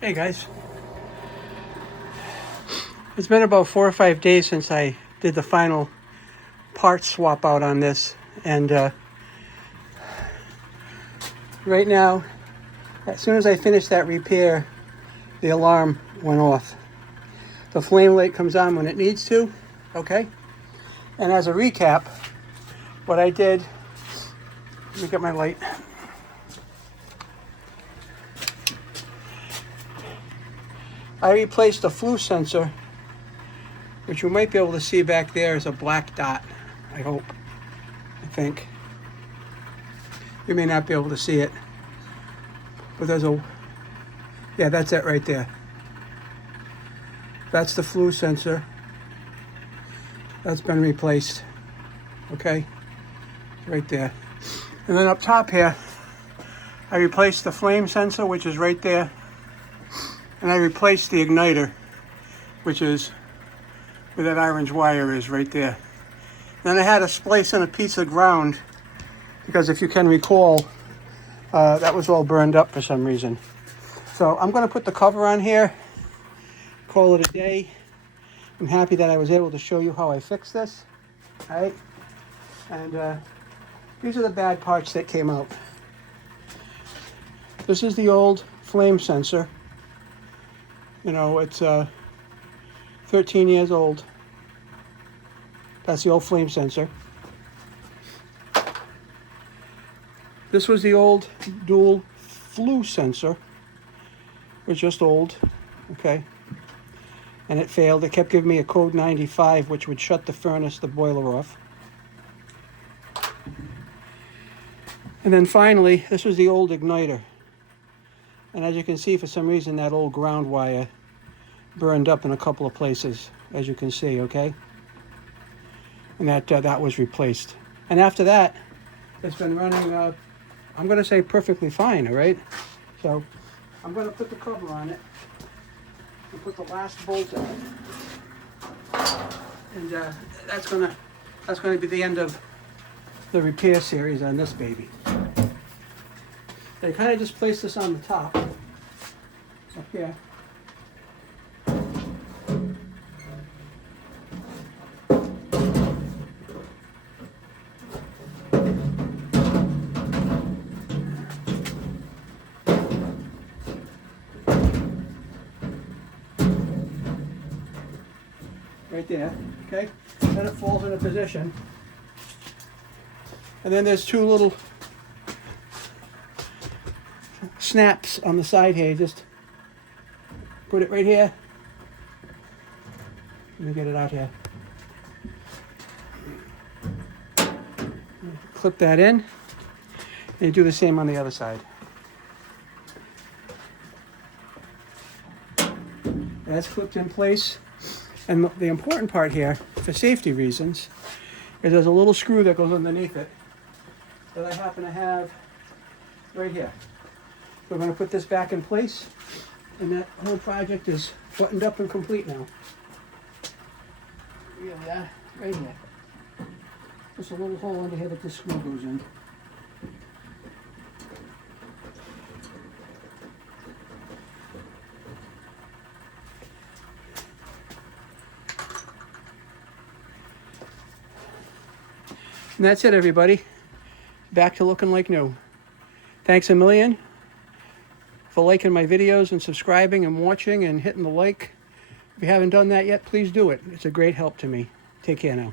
Hey guys, it's been about 4 or 5 days since I did the final part swap out on this, and right now, as soon as I finished that repair, the alarm went off. The flame light comes on when it needs to, okay? And as a recap, what I did, let me get my light. I replaced the Flue sensor, which you might be able to see back there as a black dot, I hope, I think. You may not be able to see it, but there's a, yeah, that's it right there. That's the Flue sensor. That's been replaced, okay? Right there. And then up top here, I replaced the flame sensor, which is right there. And I replaced the igniter, which is where that orange wire is right there. Then I had to splice in a piece of ground because if you can recall, that was all burned up for some reason. So I'm going to put the cover on here, call it a day. I'm happy that I was able to show you how I fixed this. All right? And these are the bad parts that came out. This is the old flame sensor. You know, it's 13 years old. That's the old flame sensor. This was the old dual Flue sensor. It was just old, okay? And it failed. It kept giving me a code 95, which would shut the furnace, the boiler off. And then finally, this was the old igniter. And as you can see, for some reason, that old ground wire burned up in a couple of places, as you can see, okay? And that was replaced. And after that, it's been running, I'm going to say perfectly fine, all right? So I'm going to put the cover on it and put the last bolt in it. And that's going to be the end of the repair series on this baby. I kind of just placed this on the top, up here. Right there, okay? Then it falls into position. And then there's two little snaps on the side here. Just put it right here. Let me get it out here. Clip that in. And you do the same on the other side. That's clipped in place. And the important part here, for safety reasons, is there's a little screw that goes underneath it that I happen to have right here. We're going to put this back in place, and that whole project is buttoned up and complete now. Really, right here. Just a little hole under here that this screw goes in. And that's it, everybody. Back to looking like new. Thanks a million for liking my videos and subscribing and watching and hitting the like. If you haven't done that yet, please do it. It's a great help to me. Take care now.